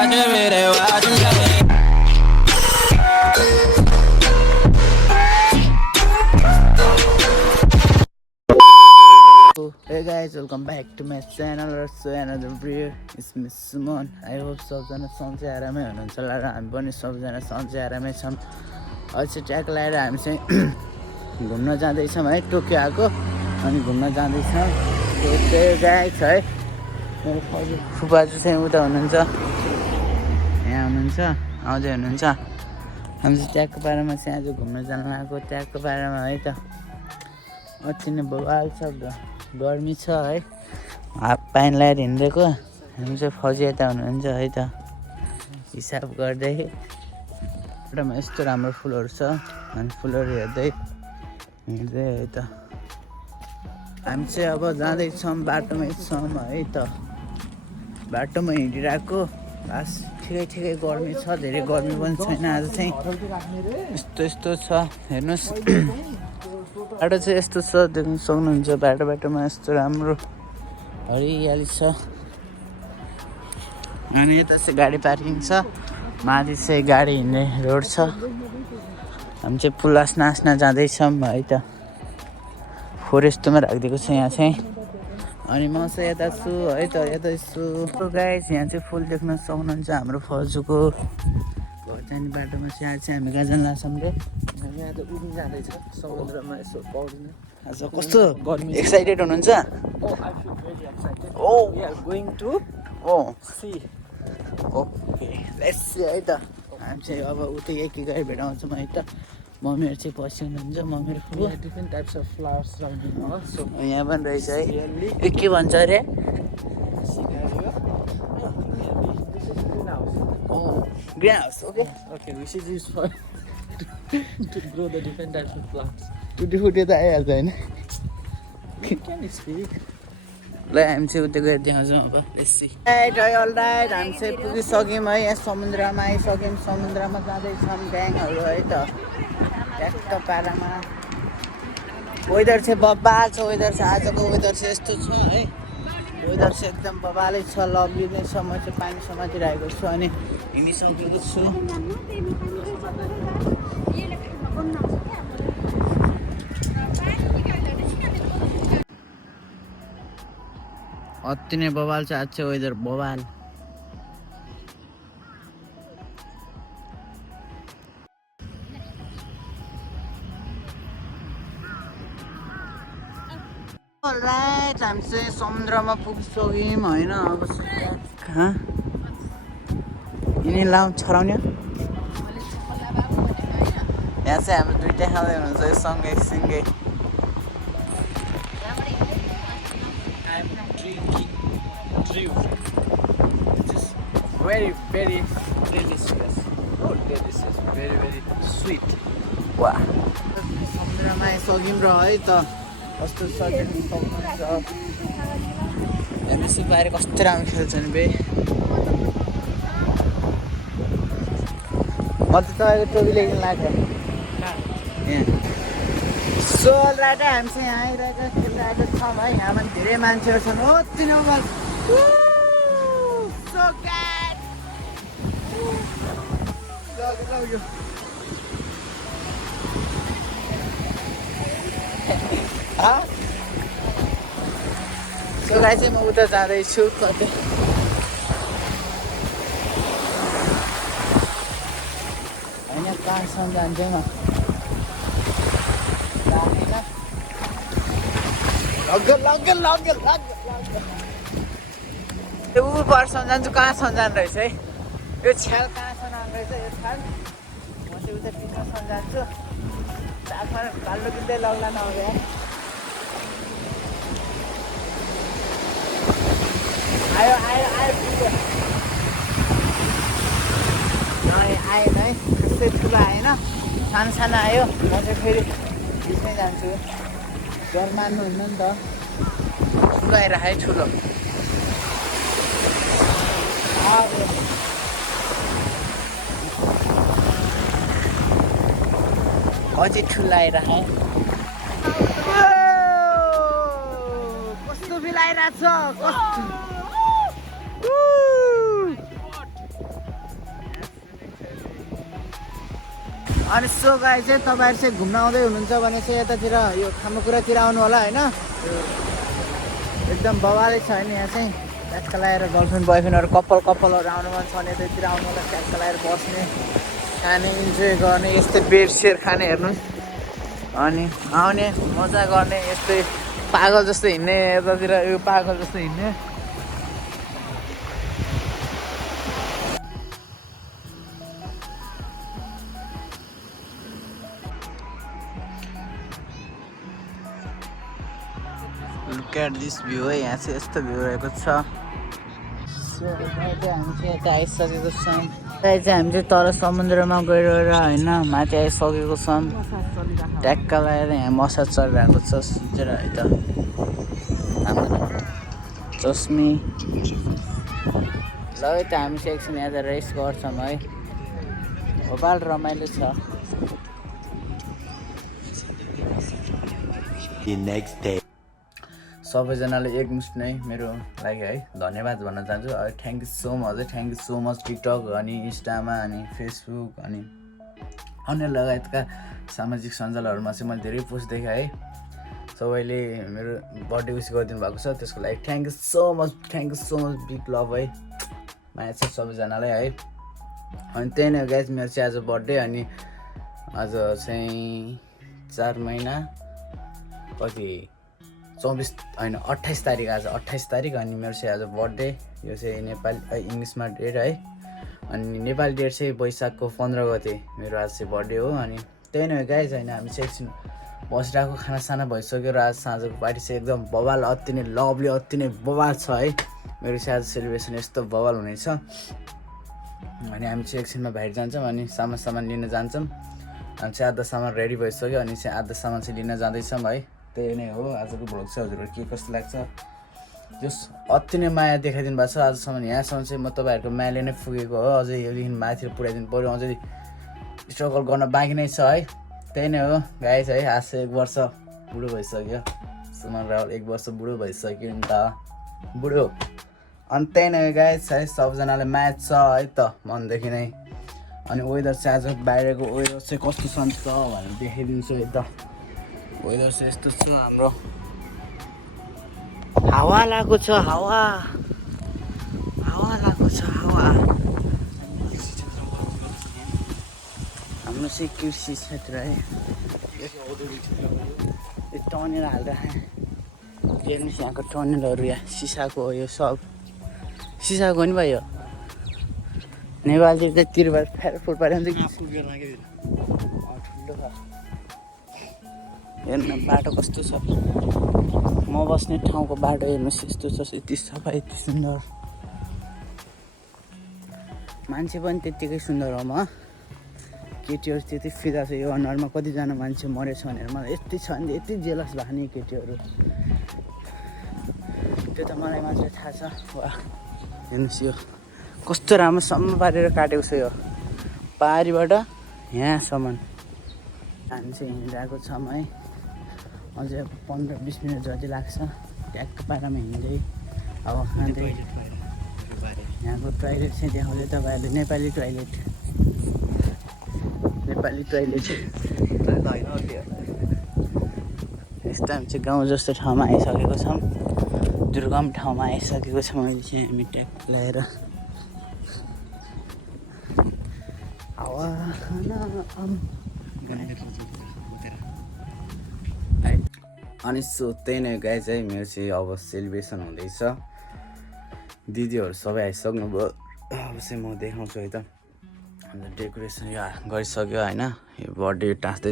Hey guys, welcome back to my channel or so another video. It's Miss Simon. I hope सबजना सन्चै आरामै हुनुहुन्छ होला र हामी पनि सबजना सन्चै आरामै छौँ। अहिले ट्र्याक लगाएर हामी चाहिँ घुम्न जाँदैछौँ है, टोकियो आएको अनि घुम्न जाँदैछौँ। त्यो गाइस है, मेरो फुपाजु चाहिँ उता हुनुहुन्छ, यहाँ हुनुहुन्छ, आउँदै हुनुहुन्छ। हामी चाहिँ ट्र्याकको बारेमा चाहिँ आज घुम्न जानु आएको, ट्र्याकको बारेमा है त अति नै बवाल छ। गर्मी छ है, हाफ प्यान्ट लगाएर हिँडेको। हामी चाहिँ फौजी यता हुनुहुन्छ है त, हिसाब गर्दै बाटोमा यस्तो राम्रो फुलहरू छ अनि फुलहरू हेर्दै हिँड्दै है त। हामी चाहिँ अब जाँदैछौँ, बाटोमै छौँ है त, बाटोमा हिँडिरहेको। लास्ट ठिकै गर्मी छ, धेरै गर्मी पनि छैन आज चाहिँ, यस्तो छ। हेर्नुहोस् बाटो चाहिँ यस्तो छ, देख्न सक्नुहुन्छ। बाटोमा यस्तो राम्रो हरियाली छ अनि यता चाहिँ गाडी पार्किङ छ, माथि चाहिँ गाडी हिँड्ने रोड छ। हामी चाहिँ पुलास नाच्न जाँदैछौँ है त, फोरेस्टमा राखिदिएको छ यहाँ चाहिँ। अनि म चाहिँ यता छु है त, यता छु गाइस। यहाँ चाहिँ फुल देख्न सक्नुहुन्छ हाम्रो फौजुको घर जाने बाटोमा चाहिँ। आज चाहिँ हामी कहाँ जान लाग्छौँ रे, हामी आज उभिन जाँदैछ समुद्रमा यसो पौडिन। आज कस्तो एक्साइटेड हुनुहुन्छ? Oh, we are going to see. Okay let's see है त। हामी चाहिँ अब उतै एकै गाडी भेटाउँछौँ है त। मम्मीहरू चाहिँ पछि हुनुहुन्छ, मम्मीहरू फुल Different types of flowers surrounding us. So यहाँ पनि रहेछ है, यो के भन्छ अरे? scenario. This is greenhouse. Green house. Okay, Okay, which is used for to grow the different types of plants. टुटी त आइहाल्छ होइन। You can speak. ल हामी चाहिँ उता गएर देखाउँछौँ अब। अलराइट हामी चाहिँ पुगिसक्यौँ है, यहाँ समुद्रमा आइसक्यौँ। समुद्रमा जाँदैछौँ ग्याङहरू है त, ट्याक्क पारामा। वेदर चाहिँ बबाल छ, वेदर चाहिँ आजको वेदर चाहिँ यस्तो छ है, वेदर चाहिँ एकदम बबालै छ, लभली नै छ। म चाहिँ पानी समातिरहेको छु अनि हिँडिसकेको छु। अति नै बवाल छ आज चाहिँ वेदर, बवाल। अलराइट हामी चाहिँ समुद्रमा पुगिसक्यौँ होइन। अब कहाँ यिनी लाउँ छराउने, यहाँ चाहिँ हाम्रो दुइटै खाँदै हुनुहुन्छ सँगै सिँगै। I'm drinking Drew. It is very delicious. Oh, delicious. Very sweet. वा समुद्रमा आइसक्यौँ र है त, कस्तो सकिनु सक्नुहुन्छ। हेर्नुहोस् बाहिर कस्तो राम्रो खेल्छ नि बे। म त तपाईँको टोपी ल्याइकन लाग्यो यहाँ। सो अलराइट हामी चाहिँ यहाँ आइरहेको खेलिरहेको छौँ है। यहाँ पनि धेरै मान्छेहरू छन्। हो तिनीहरू सो क्याट सो गाई चाहिँ म उता जाँदैछु कतै। होइन कहाँसम्म जान्छु म, त्यो ऊ परसम्म जान्छु, कहाँसम्म जानु रहेछ है, यो छ्याल कहाँसम्म जानु रहेछ यो छ्याल। म चाहिँ उता पिछासम्म जान्छु, साथमा भाल्लो किन्दै लग्ला नभए। आयो आएन है, त्यस्तै ठुलो आएन, सानो आयो। म चाहिँ फेरि बिचमै जान्छु, डर मान्नुहुन्न नि त। ठुलो आइरहेको है, ठुलो अझै ठुलो आइरहेको। कस्तो फिल आइरहेको छ, अनि सो गाइस चाहिँ तपाईँहरू चाहिँ घुम्न आउँदै हुनुहुन्छ भने चाहिँ यतातिर यो खानेकुरातिर आउनु होला होइन एकदम बवालै छ होइन यहाँ चाहिँ ट्याक्का लगाएर गर्लफ्रेन्ड बोयफ्रेन्डहरू कपालहरू आउनु मन छ भने यतातिर आउनु होला ट्याक्का लगाएर बस्ने खाने इन्जोय गर्ने यस्तै बेडसेयर खाने हेर्नुहोस् अनि आउने मजा गर्ने यस्तै पागल जस्तो हिँड्ने यतातिर यो पागल जस्तो हिँड्ने Look at this view है यहाँ चाहिँ यस्तो भ्यू रहेको छ सो हामी चाहिँ यता आइसकेको छौँ चाहिँ हामी चाहिँ तल समुद्रमा गएर होइन माथि आइसकेको छौँ ट्याक्का लगाएर यहाँ मसाज चलिरहेको छ सोचेर है त हाम्रो चस्मी ल है त हामी चाहिँ एकछिन यहाँ रेस्ट गर्छौँ है भोपाल रमाइलो छ सबैजनाले एकमुष्ट नै मेरो लागि है धन्यवाद भन्न चाहन्छु thank you so much TikTok अनि इन्स्टामा अनि फेसबुक अनि अन्य लगायतका सामाजिक सञ्जालहरूमा चाहिँ मैले धेरै पोस्ट देखेँ है सबैले मेरो बर्थडे विस गरिदिनु भएको छ त्यसको लागि thank you so much big love है माया छ सबैजनालाई है अनि त्यही नै गाइज मेरो चाहिँ आज बर्थडे अनि आज चाहिँ 4 महिना कति 24 होइन 28 तारिक आज 28 तारिक अनि मेरो चाहिँ आज बर्थडे यो चाहिँ नेपाली इङ्ग्लिसमा डेट है अनि नेपाली डेट चाहिँ वैशाखको 15 गते मेरो आज चाहिँ बर्थडे हो अनि त्यही नै गाइज होइन हामी चाहिँ एकछिन बसिरहेको खानासाना भइसक्यो र आज साँझको पार्टी चाहिँ एकदम बवाल अति नै लभली अति नै बवाल छ है मेरो चाहिँ आज सेलिब्रेसन यस्तो बवाल हुनेछ अनि हामी चाहिँ एकछिनमा बाहिर जान्छौँ अनि सामान लिन जान्छौँ अनि चाहिँ आधा सामान रेडी भइसक्यो अनि चाहिँ आधा सामान चाहिँ लिन जाँदैछौँ है त्यही नै हो आजको भ्लग चाहिँ हजुरहरू के कस्तो लाग्छ जस अति नै माया देखाइदिनु भएको छ आजसम्म यहाँसम्म चाहिँ म तपाईँहरूको मायाले नै पुगेको हो अझै योदेखि माथि पुऱ्याइदिनु पऱ्यो अझै स्ट्रगल गर्न बाँकी नै छ है त्यही नै हो गाइस है आज चाहिँ 1 वर्ष बुढो भइसक्यो सुमन रावल 1 वर्ष बुढो भइसक्यो नि त बुढो अनि त्यही नै गाइस है सबजनाले माया छ है त मनदेखि नै अनि वेदर चाहिँ आज बाहिरको वेदर चाहिँ कस्तो छ नि त भनेर देखाइदिन्छु है त वेदर चाहिँ यस्तो छ हाम्रो हावा लागेको छ हावा लागेको छ हावा हाम्रो चाहिँ कृषि क्षेत्र है यो टनेल हाल्दा हेर्नुहोस् यहाँको टनेलहरू यहाँ सिसाको यो सब सिसाको नि भयो नेपालतिर चाहिँ तिरबार फेरफुर पारिन्छ हेर्नु बाटो कस्तो छ म बस्ने ठाउँको बाटो हेर्नुहोस् यस्तो छ यति सफा यति सुन्दर मान्छे पनि त्यत्तिकै सुन्दर हो म केटीहरू त्यति फिदा छ यो अनुहारमा कतिजना मान्छे मरेछ भनेर मलाई यति छ भने यति जेलस भएको नि केटीहरू त्यो त मलाई मात्र थाहा छ वा हेर्नुहोस् यो कस्तो राम्रोसम्म पारेर काटेको छ यो पारीबाट यहाँसम्म हामी चाहिँ हिँडिरहेको छौँ है अझै 15-20 मिनट जति लाग्छ ट्याक्क पारामा हिँड्दै अब खाँदै यहाँको टोइलेट चाहिँ देखाउँदै तपाईँहरूले नेपाली टोइलेट यस्तो हामी चाहिँ गाउँ जस्तो ठाउँमा आइसकेको छौँ दुर्गम ठाउँमा आइसकेको छौँ अहिले चाहिँ हामी ट्याक्क लगाएर हावा अनि सो त्यही नै गाइज है मेरो चाहिँ अब सेलिब्रेसन हुँदैछ दिदीहरू सबै आइसक्नुभयो अब चाहिँ म देखाउँछु है त अन्त डेकोरेसन यो गरिसक्यो होइन यो बर्थडे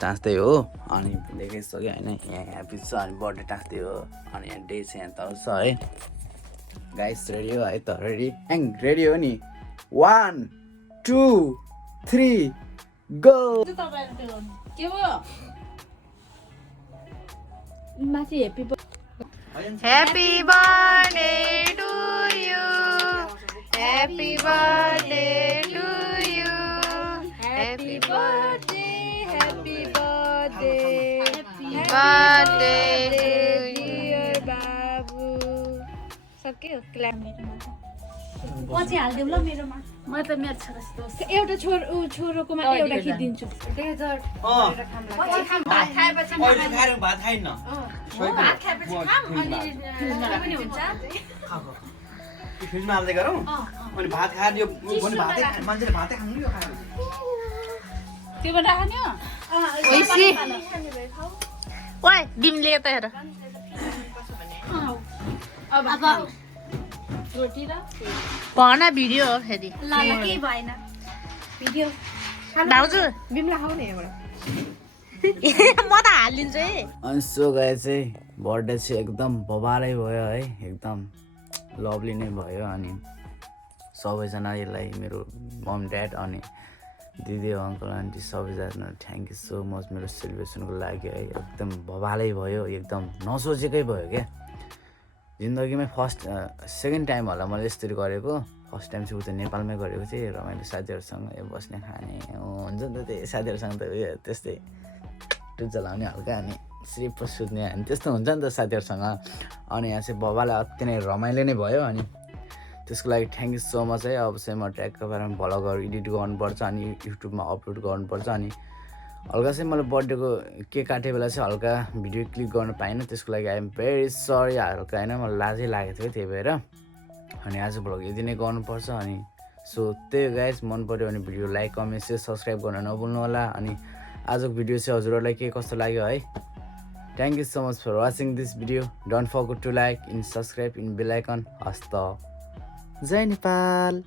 टाँच्दै हो अनि देखाइसक्यो होइन यहाँ ह्याप्पी छ अनि बर्थडे टाँच्दै हो अनि यहाँ डे चाहिँ यहाँ तल छ है गाइस रेडी हो है त रेडी हो नि 1 2 3 go Happy birthday to you. Happy birthday to you. Happy birthday. Happy birthday. Happy birthday to you, Babu. सक्यो क्ल्याप पछि हाल्दिउँ ल मेरोमा म त मेरो छोरासित एउटा छोरोकोमा एउटा खिचिदिन्छु डेजर्ट अँ पछि खाम भात खाएपछि अहिले खाएर भात खाइन न भात खाएपछि खाम अनि पनि हुन्छ फ्रिजमा हाल्दै गरौँ अनि भात खाएर यो भातै मान्छेले भातै खानु नि यो खाएर त्यो पनि राख्ने हो ओइसी ओइ डिमले यता हेर अब रोटी र भन भिडियो हो फेरि ल केही भएन भिडियो भाउजू बिमला खाउने एउटा म त हालिदिन्छु है अनि सो गाइस चाहिँ बर्थडे चाहिँ एकदम बबालै भयो है एकदम लभली नै भयो अनि सबैजनालाई मेरो मम ड्याड अनि दिदी अङ्कल आन्टी सबैजना थ्याङ्क यू सो मच मेरो सेलिब्रेसनको लागि है एकदम बबालै भयो एकदम नसोचेकै भयो क्या जिन्दगीमै सेकेन्ड टाइम होला मैले यसरी गरेको फर्स्ट टाइम चाहिँ उता नेपालमै गरेको थिएँ रमाइलो साथीहरूसँग बस्ने खाने हुन्छ नि त त्यही साथीहरूसँग त उयो त्यस्तै टुच्चा लाउने हल्का अनि सिप सुत्ने अनि त्यस्तो हुन्छ नि त साथीहरूसँग अनि यहाँ चाहिँ बबालाई अति नै रमाइलो नै भयो अनि त्यसको लागि थ्याङ्क यू सो मच है अब चाहिँ म ट्र्याकको बारेमा भ्लगहरू एडिट गर्नुपर्छ अनि युट्युबमा अपलोड गर्नुपर्छ अनि हल्का चाहिँ मैले बर्थडेको केक काटे बेला चाहिँ हल्का भिडियो क्लिक गर्न पाइनँ त्यसको लागि आइएम भेरी सरी हल्का होइन मलाई लाजै लागेको थियो त्यही भएर अनि आज भ्लग यति नै गर्नुपर्छ अनि सो त्यही गाइज मन पऱ्यो भने video like comment share subscribe गर्न नभुल्नु होला अनि आजको भिडियो चाहिँ हजुरहरूलाई के कस्तो लाग्यो है thank you so much for watching this video don't forget to like and subscribe and bell icon हस्त जय नेपाल।